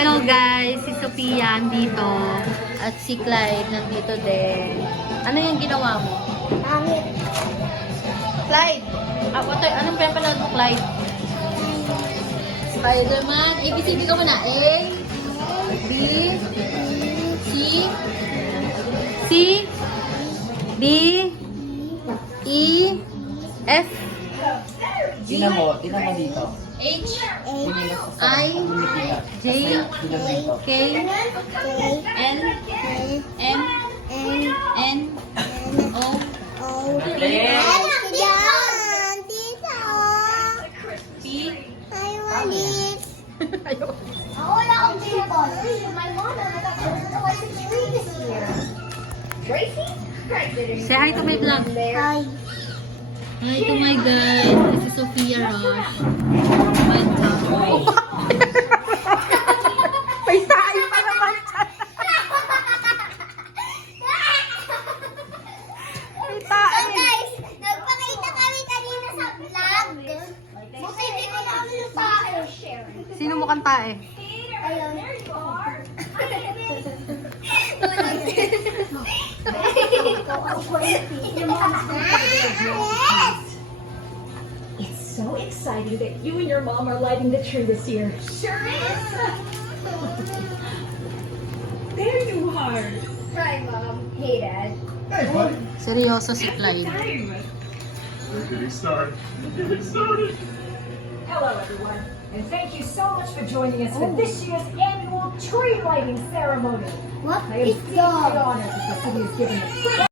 hello guys. Si Sophia andito. At si Clyde nandito din. Ano yung ginawa mo? Pangit. Clyde! Anong pinapanood mo, Clyde? Spider-Man. ABCD ka muna. A, B, C, C, D, E, F, G, Tingnan mo dito. H, Tingnan mo sa I, J, tingnan dito. K, L, M, N, O, P, Wala akong baseball. My mom was this year. Tracy? Say hi to my vlog. Hi. Hi to my guys. This is Sophia Rosh. My God. May saing pa naman siya. May tae. Guys, nagpakita kami kanina sa vlog. Buti hindi ko na kami yung tayo share. Sino mo kang tae? Ayun. It's so exciting that you and your mom are lighting the tree this year. Sure is. There you are. Hi, Mom. Hey, Dad. Seryoso si Clyde. We're getting started. We're getting started. Hello, everyone, and thank you so much for joining us for this year's annual tree lighting ceremony. What I am is deeply that? honored that the city has given us